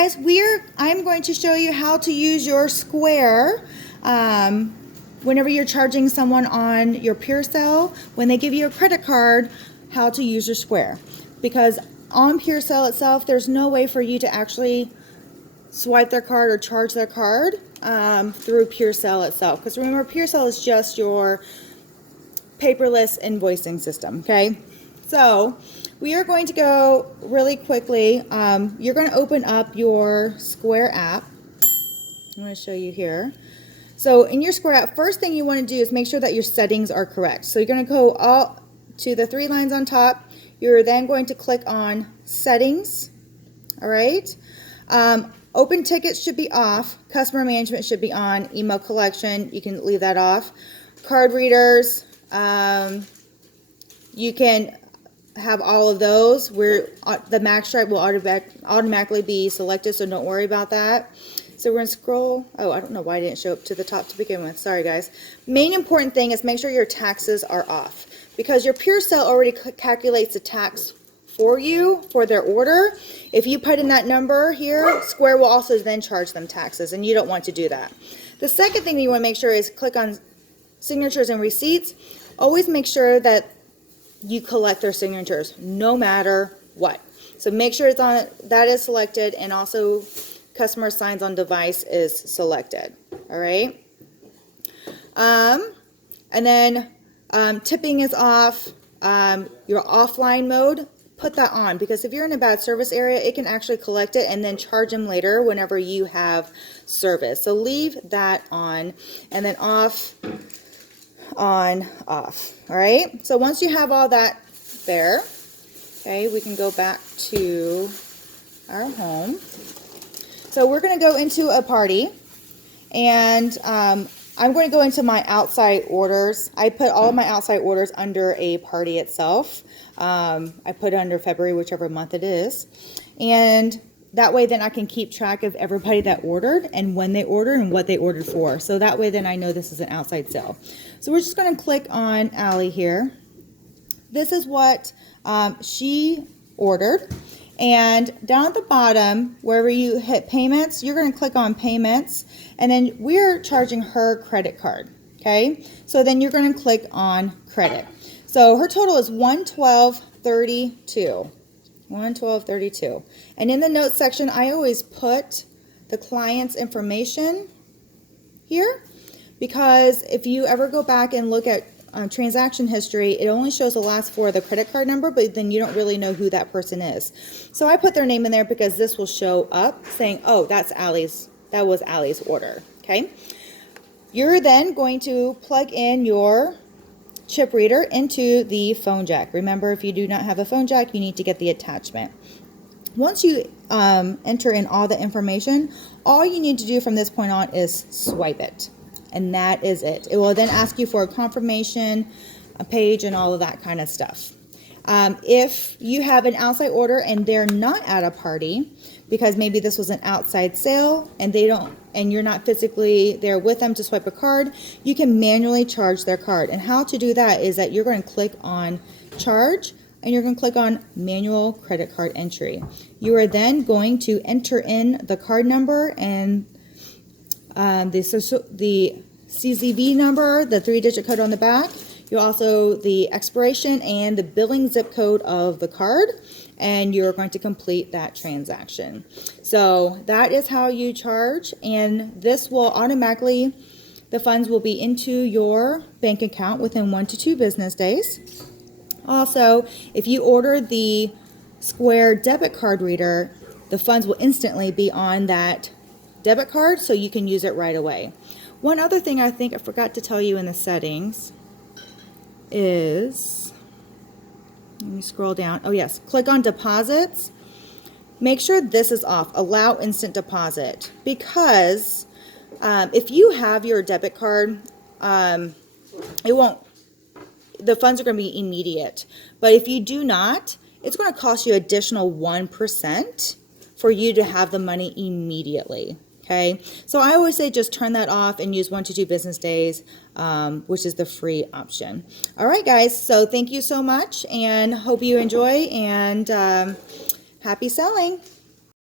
Guys, I'm going to show you how to use your Square whenever you're charging someone on your PureSell. When they give you a credit card, how to use your Square. Because on PureSell itself, there's no way for you to actually swipe their card or charge their card through PureSell itself. Because remember, PureSell is just your paperless invoicing system, okay? So we are going to go really quickly. You're going to open up your Square app. I'm going to show you here. So in your Square app, first thing you want to do is make sure that your settings are correct. So you're going to go all to the three lines on top. You're then going to click on Settings. All right. Open tickets should be off. Customer management should be on. Email collection, you can leave that off. Card readers, you can have all of those where the max stripe will automatically be selected, so don't worry about that. So we're going to scroll. Oh, I don't know why I didn't show up to the top to begin with. Sorry, guys. Main important thing is make sure your taxes are off, because your PureSell already calculates the tax for you for their order. If you put in that number here, Square will also then charge them taxes, and you don't want to do that. The second thing that you want to make sure is click on signatures and receipts. Always make sure that you collect their signatures no matter what. So make sure it's on, that is selected, and also customer signs on device is selected. All right. And then tipping is off. Your offline mode, put that on, because if you're in a bad service area, it can actually collect it and then charge them later whenever you have service. So leave that on, and then off, on, off. All right. So once you have all that there, okay, we can go back to our home. So we're going to go into a party, and I'm going to go into my outside orders. I put all of my outside orders under a party itself. I put it under February, whichever month it is. And that way then I can keep track of everybody that ordered and when they ordered and what they ordered for. So that way then I know this is an outside sale. So we're just going to click on Allie here. This is what she ordered. And down at the bottom, wherever you hit payments, you're going to click on payments, and then we're charging her credit card. Okay, so then you're going to click on credit. So her total is $112.32. $112.32. And in the notes section, I always put the client's information here, because if you ever go back and look at transaction history, it only shows the last four of the credit card number, but then you don't really know who that person is. So I put their name in there because this will show up saying, oh, that's Allie's, that was Allie's order. Okay. You're then going to plug in your chip reader into the phone jack. Remember, if you do not have a phone jack, you need to get the attachment. Once you enter in all the information, all you need to do from this point on is swipe it. And that is it. It will then ask you for a confirmation, a page, and all of that kind of stuff. If you have an outside order and they're not at a party, because maybe this was an outside sale and you're not physically there with them to swipe a card, you can manually charge their card. And how to do that is that you're going to click on charge, and you're going to click on manual credit card entry. You are then going to enter in the card number and the CZV number, the 3-digit code on the back. You also the expiration and the billing zip code of the card, and you're going to complete that transaction. So that is how you charge, and this will automatically, the funds will be into your bank account within 1 to 2 business days. Also, if you order the Square debit card reader, the funds will instantly be on that debit card, so you can use it right away. One other thing I think I forgot to tell you in the settings is, let me scroll down. Oh yes, click on deposits. Make sure this is off, allow instant deposit, because if you have your debit card, the funds are going to be immediate. But if you do not, it's going to cost you additional 1% for you to have the money immediately. Okay, so I always say just turn that off and use 1 to 2 business days, which is the free option. All right, guys, so thank you so much, and hope you enjoy, and happy selling.